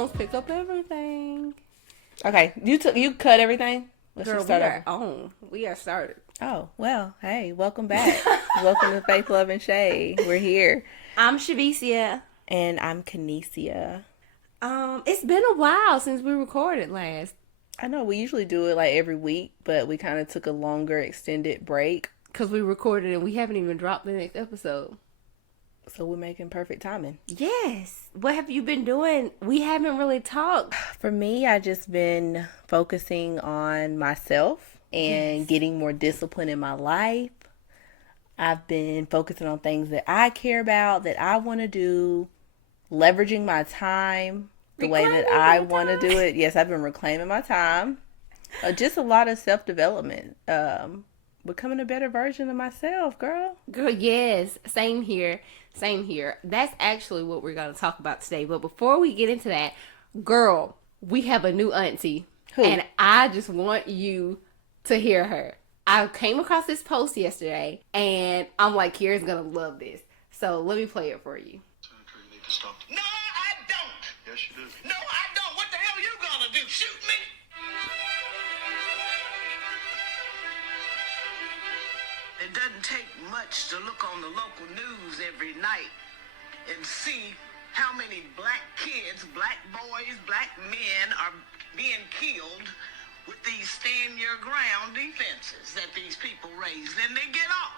phones pick up everything. Okay, you cut everything. Girl, we are on. We are started. Oh well, hey, welcome back. Welcome to Faith, Love, and Shade. We're here, I'm Shavicia. and I'm Kinesia. It's been a while since we recorded last. I know we usually do it like every week, but we kind of took a longer, extended break. Because we recorded and we haven't even dropped the next episode. So we're making perfect timing. Yes. What have you been doing? We haven't really talked. For me, I just been focusing on myself and getting more discipline in my life. I've been focusing on things that I care about, that I want to do, leveraging my time the way that I want to do it. Yes, I've been reclaiming my time. Just a lot of self-development. Becoming a better version of myself, girl. Girl, yes. Same here. Same here. That's actually what we're going to talk about today. But before we get into that, girl, we have a new auntie. Who? And I just want you to hear her. I came across this post yesterday, and I'm like, Kira's going to love this. So let me play it for you. Senator, you need to stop. No, I don't. Yes, you do. No, I don't. What the hell you gonna do? Shoot me? It doesn't take much to look on the local news every night and see how many black kids, black boys, black men are being killed with these stand-your-ground defenses that these people raise. Then they get off.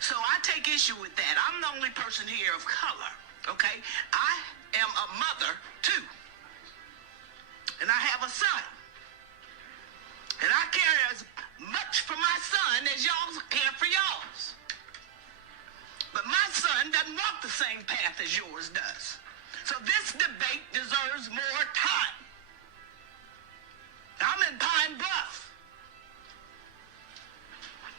So I take issue with that. I'm the only person here of color, okay? I am a mother, too. And I have a son. And I care as much for my son as y'all care for y'all's. But my son doesn't walk the same path as yours does. So this debate deserves more time. I'm in Pine Bluff.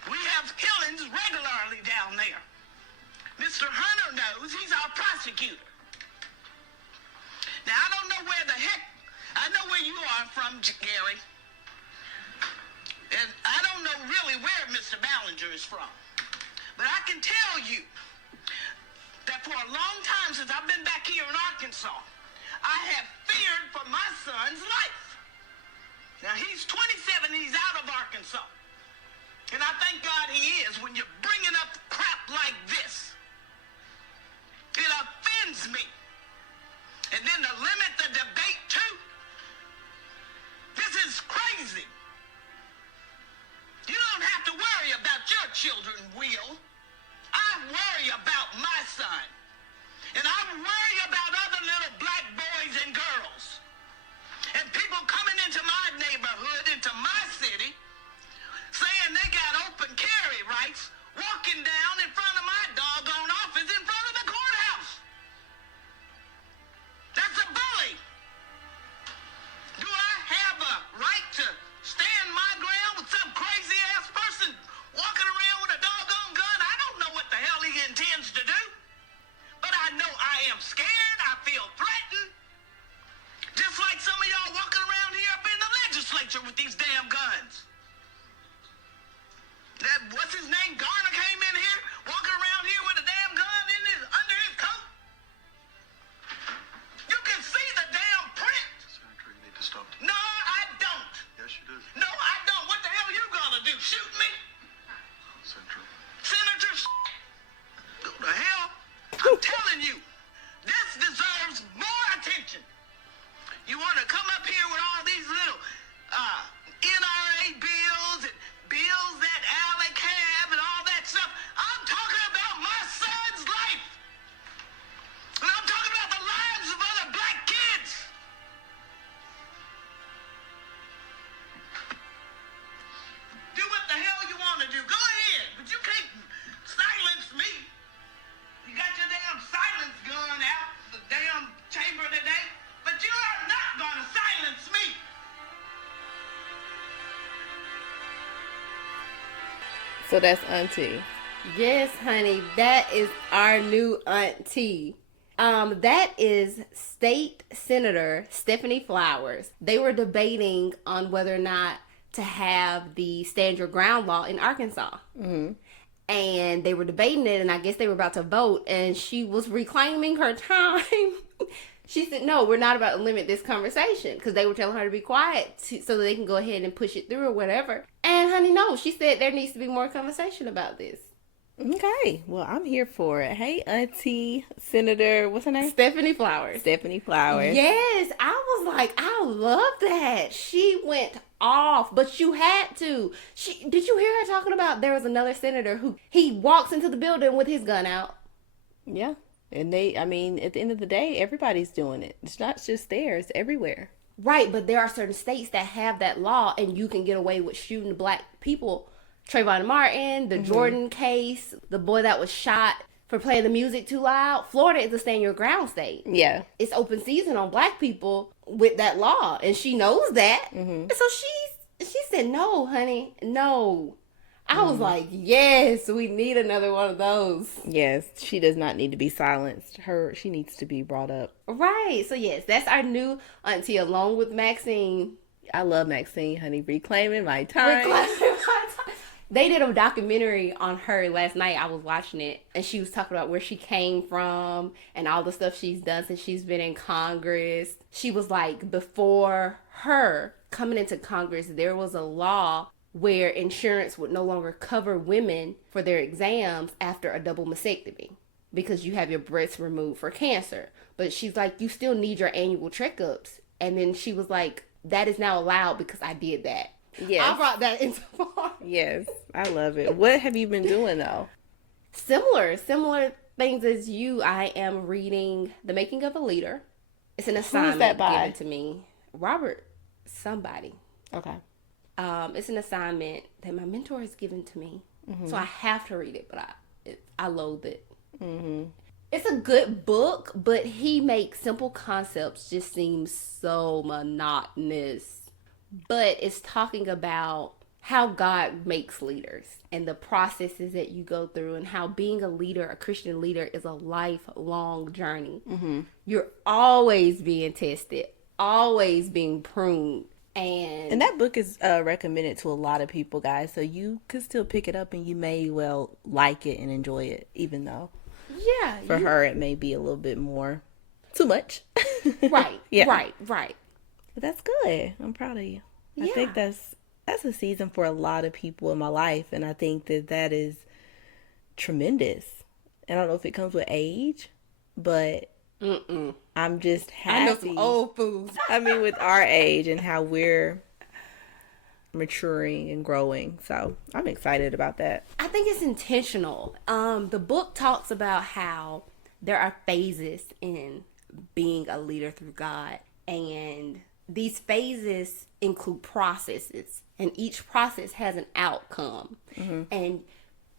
We have killings regularly down there. Mr. Hunter knows, he's our prosecutor. Now, I don't know where the heck, I know where you are from, Gary. And I don't know really where Mr. Ballinger is from. But I can tell you that for a long time since I've been back here in Arkansas, I have feared for my son's life. Now, he's 27 and he's out of Arkansas. And I thank God he is. When you're bringing up crap like this, it offends me. And then to limit the debate too, this is crazy. You don't have to worry about your children, Will. I worry about my son. And I worry about other little black boys and girls. And people coming into my neighborhood, into my city, saying they got open carry rights, walking down in front of my doggone office in front of the courthouse. That's a bully. Do I have a right to stand my ground with some crazy ass person walking around with a doggone gun? I don't know what the hell he intends to do. But I know I am scared. I feel threatened. Just like some of y'all walking around here up in the legislature with these damn guns. That, what's his name? Garner came in here, walking around here with a damn gun under his coat. You can see the damn print. Senator, you need to stop. No, I don't. Yes, you do. No, I don't. What the hell you gonna do? Shoot me? Senator. Senator, go to hell. I'm telling you, this deserves more attention. You want to come up here with all these little NRA bills and bills that Alec have and all that stuff. I'm talking about my son's life. And I'm talking about the lives of other black kids. Do what the hell you want to do. Go ahead. But you can't silence me. You got your damn silence gun out the damn chamber today. But you are not going to silence me. So that's Auntie. Yes, honey. That is our new auntie. That is State Senator Stephanie Flowers. They were debating on whether or not to have the stand your ground law in Arkansas. Mm-hmm. And they were debating it, and I guess they were about to vote, and she was reclaiming her time. She said, no, we're not about to limit this conversation, because they were telling her to be quiet so that they can go ahead and push it through or whatever. And honey, no, she said there needs to be more conversation about this. Okay, well, I'm here for it. Hey, Auntie, Senator, what's her name? Stephanie Flowers. Stephanie Flowers. Yes, I was like, I love that. She went off, but you had to. Did you hear her talking about there was another senator who he walks into the building with his gun out? Yeah, and at the end of the day, everybody's doing it. It's not just there, it's everywhere. Right, but there are certain states that have that law, and you can get away with shooting black people. Trayvon Martin, the Jordan case, the boy that was shot for playing the music too loud. Florida is a stand your ground state. Yeah. It's open season on black people with that law, and she knows that. And so she said, no, honey, no. I was like, yes, we need another one of those. Yes, she does not need to be silenced. She needs to be brought up. Right. So yes, that's our new auntie along with Maxine. I love Maxine, honey. Reclaiming my time. They did a documentary on her last night. I was watching it, and she was talking about where she came from and all the stuff she's done since she's been in Congress. She was like, before her coming into Congress, there was a law where insurance would no longer cover women for their exams after a double mastectomy because you have your breasts removed for cancer. But she's like, you still need your annual checkups. And then she was like, that is now allowed because I did that. Yes. I brought that into farm. Yes, I love it. What have you been doing though? Similar things as you. I am reading The Making of a Leader. It's an assignment that by? given to me. Robert somebody. Okay. It's an assignment that my mentor has given to me. So I have to read it, but I loathe it. It's a good book, but he makes simple concepts just seem so monotonous. But it's talking about how God makes leaders and the processes that you go through and how being a leader, a Christian leader, is a lifelong journey. You're always being tested, always being pruned. And that book is recommended to a lot of people, guys. So you could still pick it up and you may well like it and enjoy it, even though for her it may be a little bit more too much. Right. Yeah. Right. But that's good. I'm proud of you. I think that's a season for a lot of people in my life, and I think that is tremendous. And I don't know if it comes with age, but I'm just happy. I know some old fools. I mean, with our age and how we're maturing and growing. So I'm excited about that. I think it's intentional. The book talks about how there are phases in being a leader through God, and these phases include processes, and each process has an outcome. And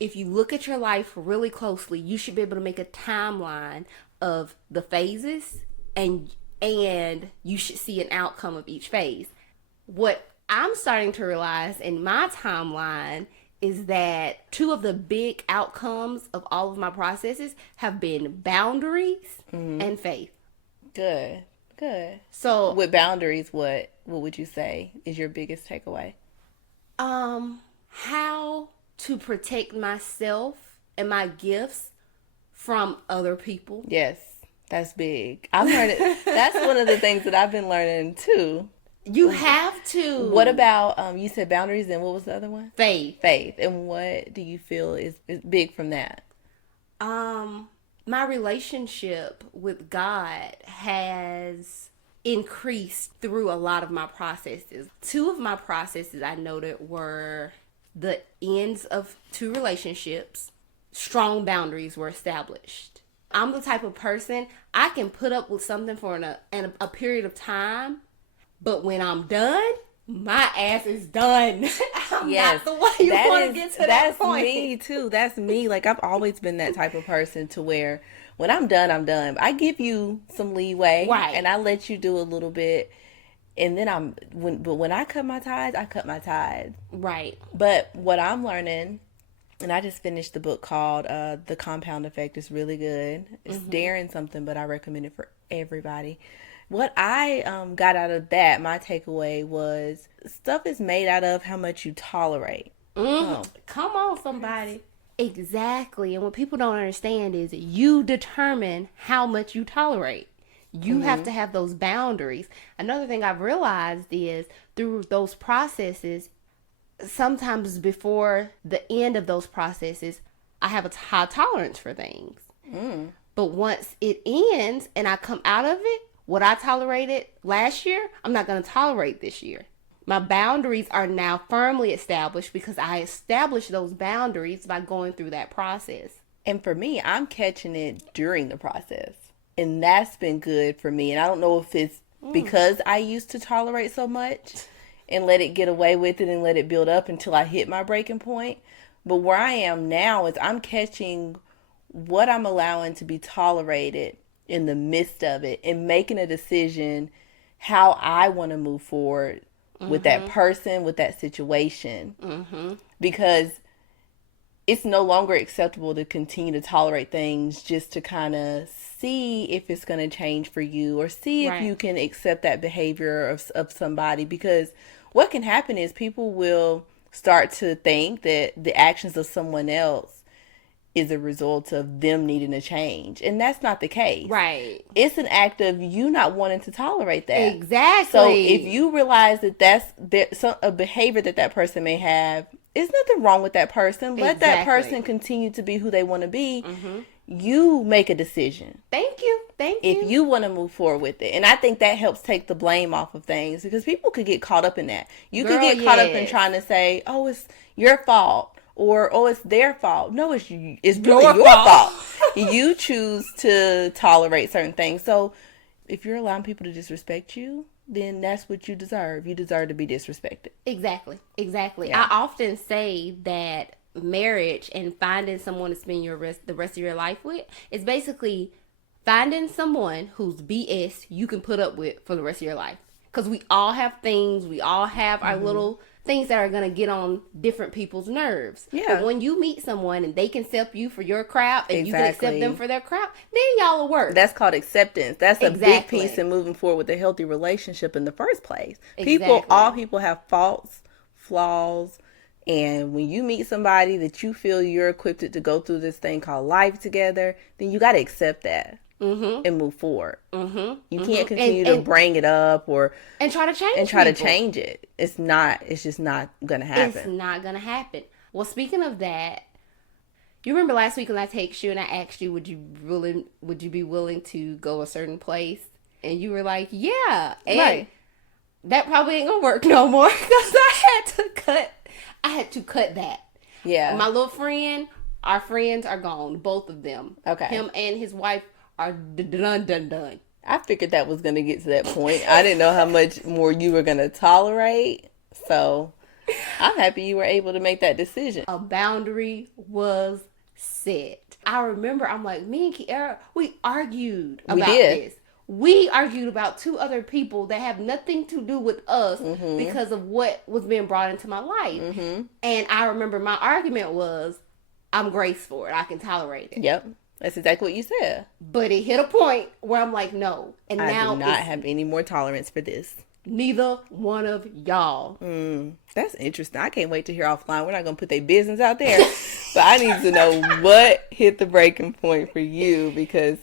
if you look at your life really closely, you should be able to make a timeline of the phases, and you should see an outcome of each phase. What I'm starting to realize in my timeline is that two of the big outcomes of all of my processes have been boundaries and faith. Good. So with boundaries, what would you say is your biggest takeaway? How to protect myself and my gifts from other people. Yes, that's big. I've learned it. That's one of the things that I've been learning too. You have to. What about you said boundaries, and what was the other one? Faith. And what do you feel is big from that? My relationship with God has increased through a lot of my processes. Two of my processes I noted were the ends of two relationships. Strong boundaries were established. I'm the type of person, I can put up with something for a period of time, but when I'm done, my ass is done. I'm not the way you want to get to that point. That's me too. That's me. Like, I've always been that type of person to where when I'm done, I'm done. I give you some leeway, right, and I let you do a little bit, and then when I cut my ties, I cut my ties. Right. But what I'm learning, and I just finished the book called The Compound Effect. It's really good. It's daring something, but I recommend it for everybody. What I got out of that, my takeaway was stuff is made out of how much you tolerate. Come on, somebody. Exactly. And what people don't understand is you determine how much you tolerate. You have to have those boundaries. Another thing I've realized is through those processes, sometimes before the end of those processes, I have a high tolerance for things. But once it ends and I come out of it, what I tolerated last year, I'm not going to tolerate this year. My boundaries are now firmly established because I established those boundaries by going through that process. And for me, I'm catching it during the process. And that's been good for me. And I don't know if it's because I used to tolerate so much and let it get away with it and let it build up until I hit my breaking point. But where I am now is I'm catching what I'm allowing to be tolerated in the midst of it and making a decision how I want to move forward with that person, with that situation. Because it's no longer acceptable to continue to tolerate things just to kind of see if it's going to change for you or see if you can accept that behavior of somebody. Because what can happen is people will start to think that the actions of someone else is a result of them needing to change. And that's not the case. Right. It's an act of you not wanting to tolerate that. Exactly. So if you realize that that's a behavior that person may have, there's nothing wrong with that person. Let that person continue to be who they want to be. You make a decision. Thank you. If you want to move forward with it. And I think that helps take the blame off of things because people could get caught up in that. You could get caught up in trying to say, oh, it's your fault. Or, oh, it's their fault. No, it's really your fault. You choose to tolerate certain things. So if you're allowing people to disrespect you, then that's what you deserve. You deserve to be disrespected. Exactly. Yeah. I often say that marriage and finding someone to spend the rest of your life with is basically finding someone whose BS you can put up with for the rest of your life. Because we all have things. We all have our little things that are going to get on different people's nerves. Yeah. But when you meet someone and they can accept you for your crap and you can accept them for their crap, then y'all will work. That's called acceptance. That's a big piece in moving forward with a healthy relationship in the first place. All people have faults, flaws, and when you meet somebody that you feel you're equipped to go through this thing called life together, then you got to accept that. And move forward. You can't continue to bring it up and try to change it. It's just not gonna happen. It's not gonna happen. Well, speaking of that, you remember last week when I texted you and I asked you, would you be willing to go a certain place? And you were like, yeah. And that probably ain't gonna work no more because I had to cut that. Yeah. My little friend, our friends are gone, both of them. Okay. Him and his wife are done. I figured that was going to get to that point. I didn't know how much more you were going to tolerate. So I'm happy you were able to make that decision. A boundary was set. I remember I'm like, me and Kiara, we argued about this. We argued about two other people that have nothing to do with us because of what was being brought into my life. And I remember my argument was, I'm graceful and I can tolerate it. Yep. That's exactly what you said. But it hit a point where I'm like, no. And now I do not have any more tolerance for this. Neither one of y'all. That's interesting. I can't wait to hear offline. We're not going to put their business out there. But I need to know what hit the breaking point for you because,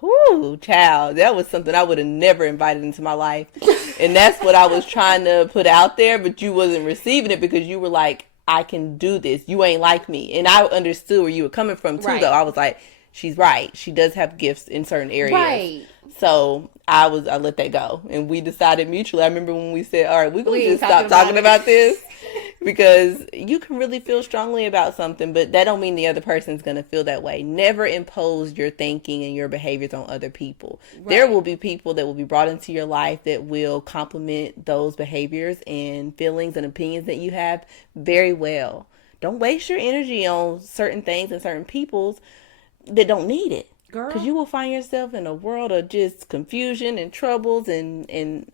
whoo, child, that was something I would have never invited into my life. And that's what I was trying to put out there, but you wasn't receiving it because you were like, I can do this. You ain't like me. And I understood where you were coming from too, though. I was like, she's right. She does have gifts in certain areas. Right. So I let that go. And we decided mutually. I remember when we said, all right, we're going to just stop talking about this because you can really feel strongly about something, but that don't mean the other person's going to feel that way. Never impose your thinking and your behaviors on other people. Right. There will be people that will be brought into your life that will complement those behaviors and feelings and opinions that you have very well. Don't waste your energy on certain things and certain people's that don't need it. Because you will find yourself in a world of just confusion and troubles and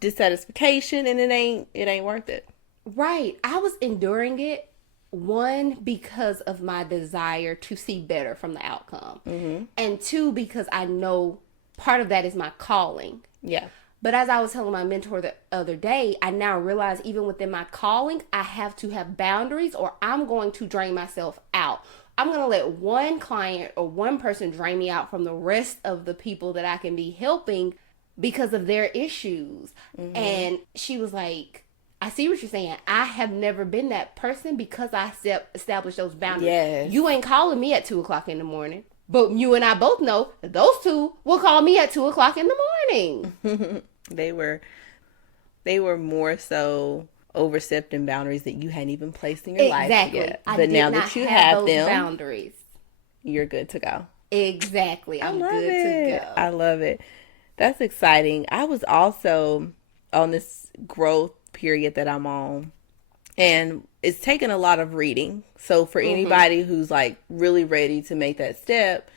dissatisfaction, and it ain't worth it. Right. I was enduring it, one, because of my desire to see better from the outcome. And two, because I know part of that is my calling. Yeah. But as I was telling my mentor the other day, I now realize even within my calling, I have to have boundaries or I'm going to drain myself out. I'm going to let one client or one person drain me out from the rest of the people that I can be helping because of their issues. And she was like, I see what you're saying. I have never been that person because I established those boundaries. Yes. You ain't calling me at 2 o'clock in the morning. But you and I both know that those two will call me at 2 o'clock in the morning. They were more so overstepping boundaries that you hadn't even placed in your life yet. I but did now not that you have have those them, boundaries. you're good to go. Exactly. I'm love good it. to go. I love it. That's exciting. I was also on this growth period that I'm on, and it's taken a lot of reading. So for anybody who's like really ready to make that step,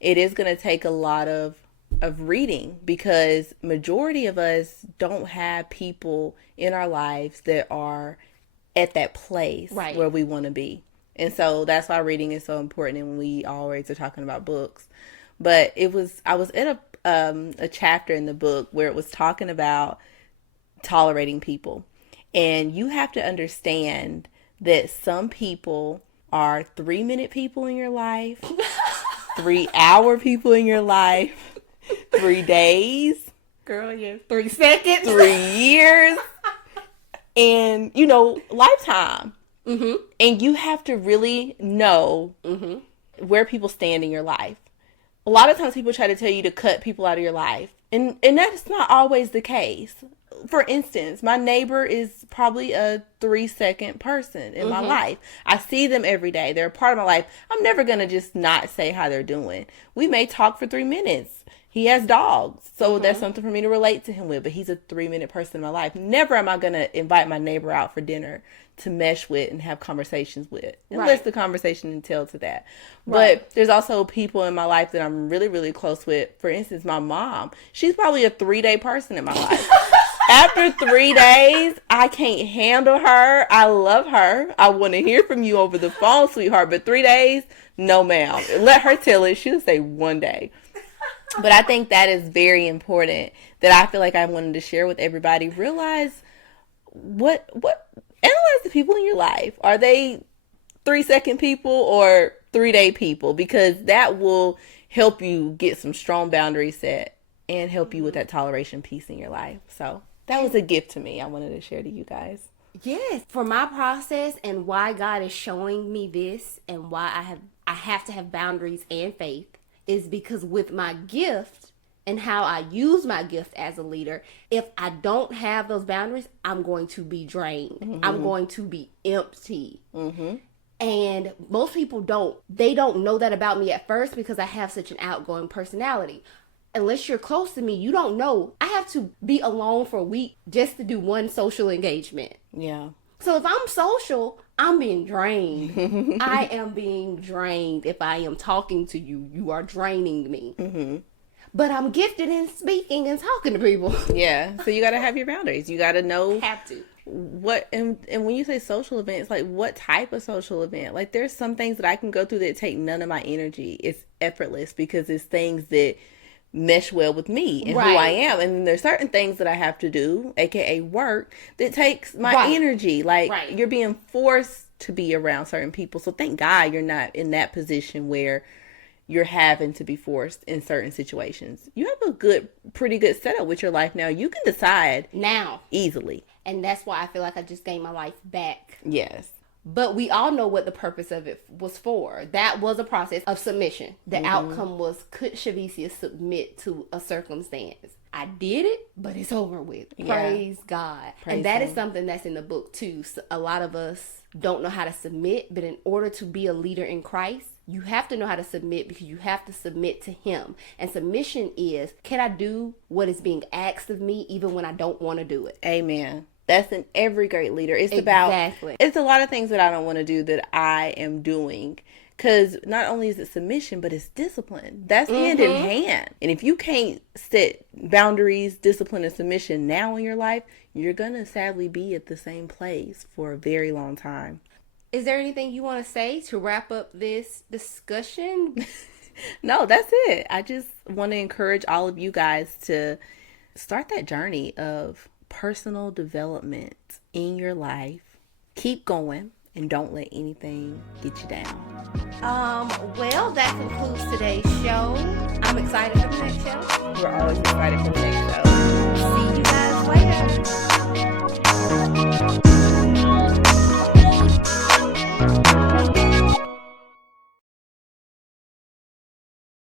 it is going to take a lot of reading, because majority of us don't have people in our lives that are at that place where we want to be. And so that's why reading is so important, and we always are talking about books. But I was in a chapter in the book where it was talking about tolerating people. And you have to understand that some people are 3-minute people in your life, 3-hour people in your life, 3 days. Girl, yes. 3 seconds. 3 years. And, lifetime. Mm-hmm. And you have to really know where people stand in your life. A lot of times people try to tell you to cut people out of your life. And that's not always the case. For instance, my neighbor is probably a 3-second person in my life. I see them every day. They're a part of my life. I'm never going to just not say how they're doing. We may talk for 3 minutes. He has dogs, so that's something for me to relate to him with. But he's a 3-minute person in my life. Never am I going to invite my neighbor out for dinner to mesh with and have conversations with, unless the conversation entails to that. But there's also people in my life that I'm really, really close with. For instance, my mom. She's probably a 3-day person in my life. After 3 days, I can't handle her. I love her. I want to hear from you over the phone, sweetheart. But 3 days, no, ma'am. Let her tell it. She'll say 1 day. But I think that is very important, that I feel like I wanted to share with everybody. Realize analyze the people in your life. Are they 3-second people or 3-day people? Because that will help you get some strong boundaries set and help you with that toleration piece in your life. So that was a gift to me. I wanted to share to you guys. Yes, for my process and why God is showing me this and why I have to have boundaries and faith is because with my gift and how I use my gift as a leader, if I don't have those boundaries, I'm going to be drained. I'm going to be empty. And most people don't know that about me at first because I have such an outgoing personality. Unless you're close to me, you don't know. I have to be alone for a week just to do one social engagement. Yeah. So if I'm social, I'm being drained. I am being drained. If I am talking to you, you are draining me. But I'm gifted in speaking and talking to people. Yeah. So you got to have your boundaries. You got to know. Have to. And when you say social events, like what type of social event? Like there's some things that I can go through that take none of my energy. It's effortless because it's things that mesh well with me and who I am. And there's certain things that I have to do, aka work, that takes my energy. Like you're being forced to be around certain people. So thank God you're not in that position where you're having to be forced in certain situations. You have a pretty good setup with your life now. You can decide now easily. And that's why I feel like I just gained my life back. Yes. But we all know what the purpose of it was for. That was a process of submission. The outcome was, could Shavicia submit to a circumstance? I did it, but it's over with. Praise God. And that is something that's in the book too. So a lot of us don't know how to submit, but in order to be a leader in Christ, you have to know how to submit because you have to submit to Him. And submission is, can I do what is being asked of me even when I don't want to do it? Amen. That's in every great leader. It's it's a lot of things that I don't want to do that I am doing. Because not only is it submission, but it's discipline. That's hand in hand. And if you can't set boundaries, discipline, and submission now in your life, you're going to sadly be at the same place for a very long time. Is there anything you want to say to wrap up this discussion? No, that's it. I just want to encourage all of you guys to start that journey of personal development in your life. Keep going and don't let anything get you down. Well, that concludes today's show. I'm excited for the next show. We're always excited for